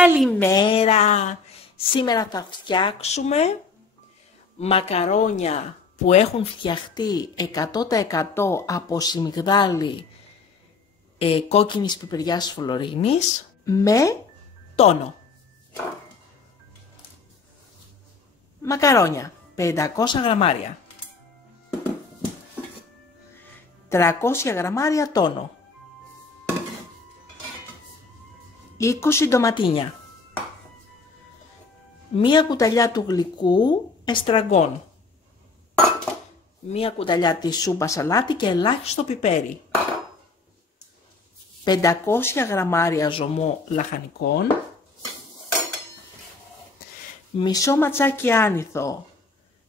Καλημέρα! Σήμερα θα φτιάξουμε μακαρόνια που έχουν φτιαχτεί 100% από σιμιγδάλι κόκκινης πιπεριάς φλωρίνης με τόνο. Μακαρόνια 500 γραμμάρια, 300 γραμμάρια τόνο, 20 ντοματίνια, μία κουταλιά του γλυκού εστραγκόν, μία κουταλιά της σούπα σαλάτι και ελάχιστο πιπέρι, 500 γραμμάρια ζωμό λαχανικών, μισό ματσάκι άνηθο,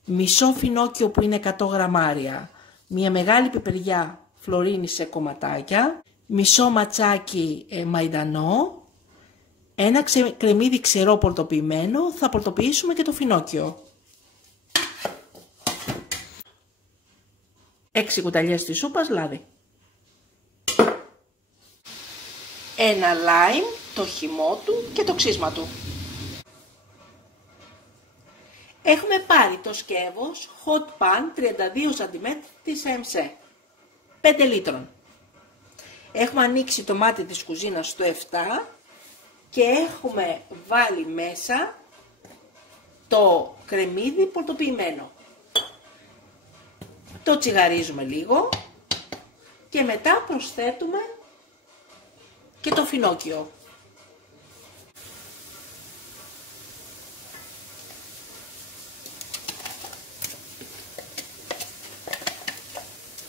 μισό φινόκιο που είναι 100 γραμμάρια, μία μεγάλη πιπεριά φλωρίνη σε κομματάκια, μισό ματσάκι μαϊντανό, ένα κρεμμύδι ξερό πορτοποιημένο, θα πορτοποιήσουμε και το φινόκιο. 6 κουταλιές της σούπας λάδι. Ένα λάιμ, το χυμό του και το ξύσμα του. Έχουμε πάρει το σκεύος hot pan 32 cm της AMC, 5 λίτρων. Έχουμε ανοίξει το μάτι της κουζίνας στο 7 και έχουμε βάλει μέσα το κρεμμύδι πορτοποιημένο. Το τσιγαρίζουμε λίγο και μετά προσθέτουμε και το φινόκιο.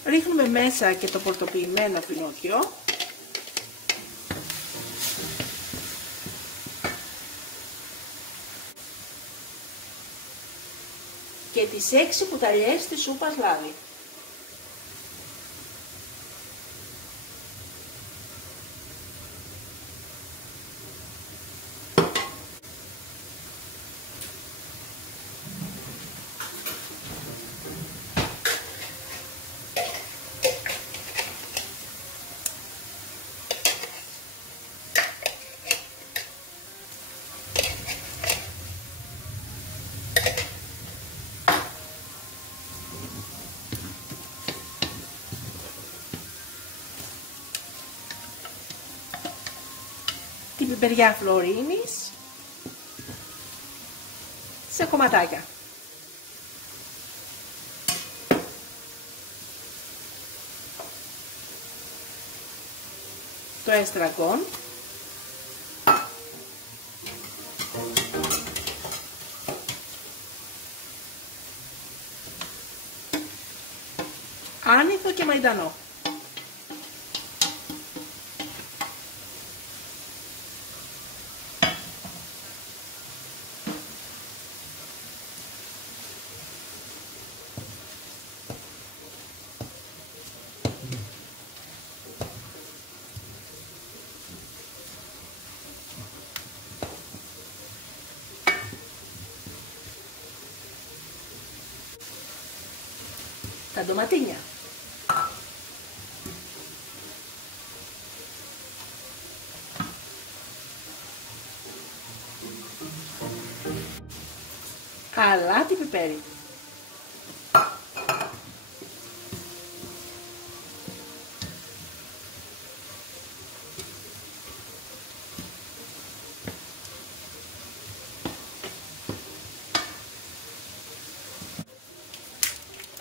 Ρίχνουμε μέσα και το πορτοποιημένο φινόκιο. Και τις 6 κουταλιές της σούπας λάδι. Την πιπεριά φλωρίνης σε κομματάκια. Το εστραγκόν. Άνηθο και μαϊντανό. Τα ντοματίνια. Αλάτι πιπέρι.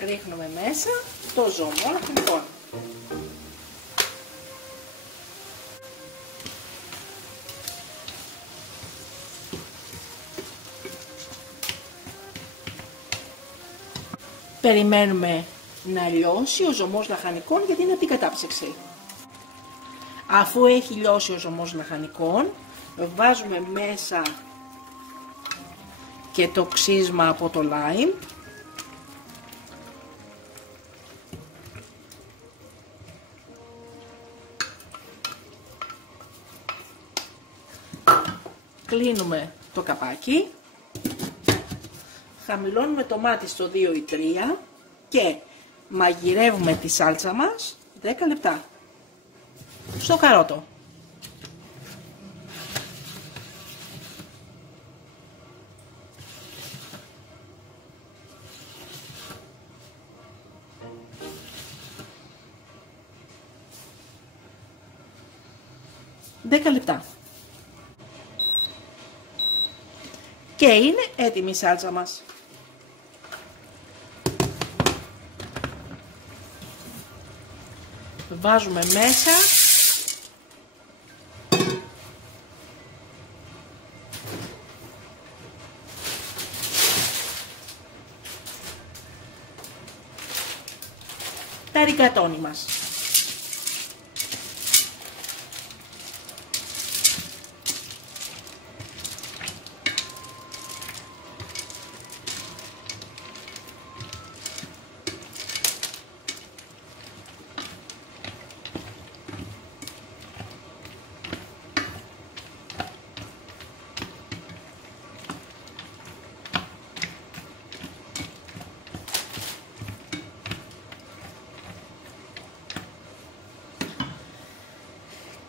Ρίχνουμε μέσα το ζωμό λαχανικών. Περιμένουμε να λιώσει ο ζωμός λαχανικών γιατί είναι από την κατάψυξη. Αφού έχει λιώσει ο ζωμός λαχανικών, βάζουμε μέσα και το ξύσμα από το λάιμ. Κλείνουμε το καπάκι, χαμηλώνουμε το μάτι στο 2 ή 3 και μαγειρεύουμε τη σάλτσα μας 10 λεπτά στο καρότο. 10 λεπτά. Και είναι έτοιμη η σάλτσα μας. Βάζουμε μέσα τα ρικατόνι μας.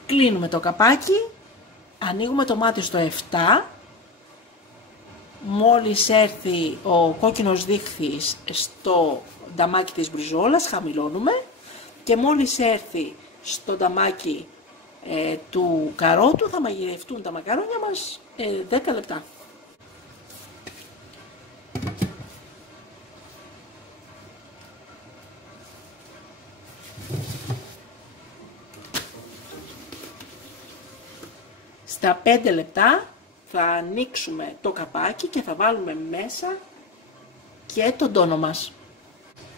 Κλείνουμε το καπάκι, ανοίγουμε το μάτι στο 7, μόλις έρθει ο κόκκινος δείχτης στο νταμάκι της μπριζόλας, χαμηλώνουμε και μόλις έρθει στο νταμάκι του καρότου θα μαγειρευτούν τα μακαρόνια μας 10 λεπτά. Στα 5 λεπτά θα ανοίξουμε το καπάκι και θα βάλουμε μέσα και τον τόνο μας.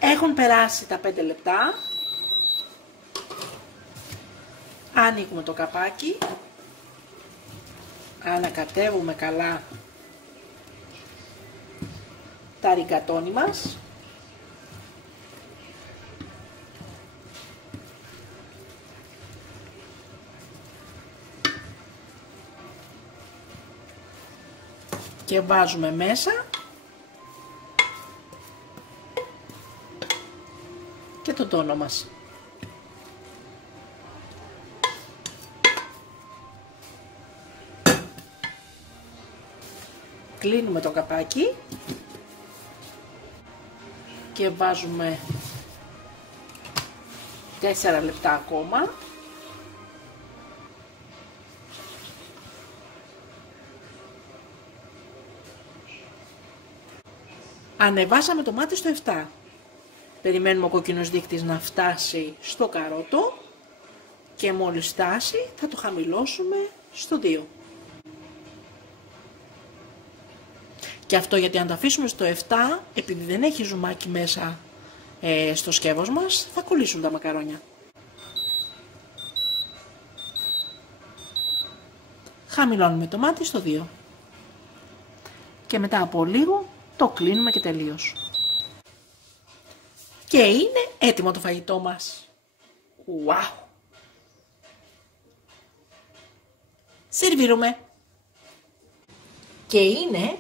Έχουν περάσει τα 5 λεπτά. Ανοίγουμε το καπάκι. Ανακατεύουμε καλά τα ρικατόνι μας. Και βάζουμε μέσα και το τόνο μας. Κλείνουμε το καπάκι και βάζουμε 4 λεπτά ακόμα. Ανεβάσαμε το μάτι στο 7. Περιμένουμε ο κόκκινος δείκτης να φτάσει στο καρότο και μόλις φτάσει θα το χαμηλώσουμε στο 2. Και αυτό γιατί αν το αφήσουμε στο 7, επειδή δεν έχει ζουμάκι μέσα στο σκεύος μας, θα κολλήσουν τα μακαρόνια. Χαμηλώνουμε το μάτι στο 2. Και μετά από λίγο το κλείνουμε και τελείως. Και είναι έτοιμο το φαγητό μας. Wow! Σερβίρουμε. Και είναι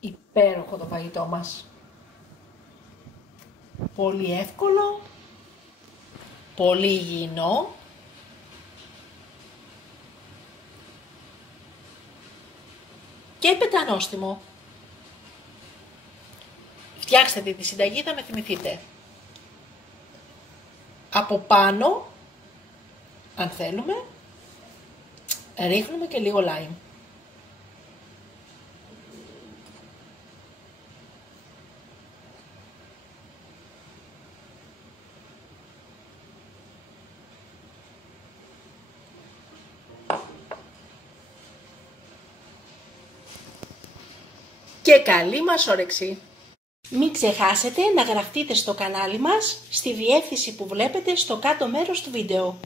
υπέροχο το φαγητό μας. Πολύ εύκολο, πολύ υγιεινό και πεντανόστιμο. Φτιάξτε τη συνταγή, θα με θυμηθείτε. Από πάνω, αν θέλουμε, ρίχνουμε και λίγο λάιμ. Και καλή μας όρεξη! Μην ξεχάσετε να γραφτείτε στο κανάλι μας στη διεύθυνση που βλέπετε στο κάτω μέρος του βίντεο.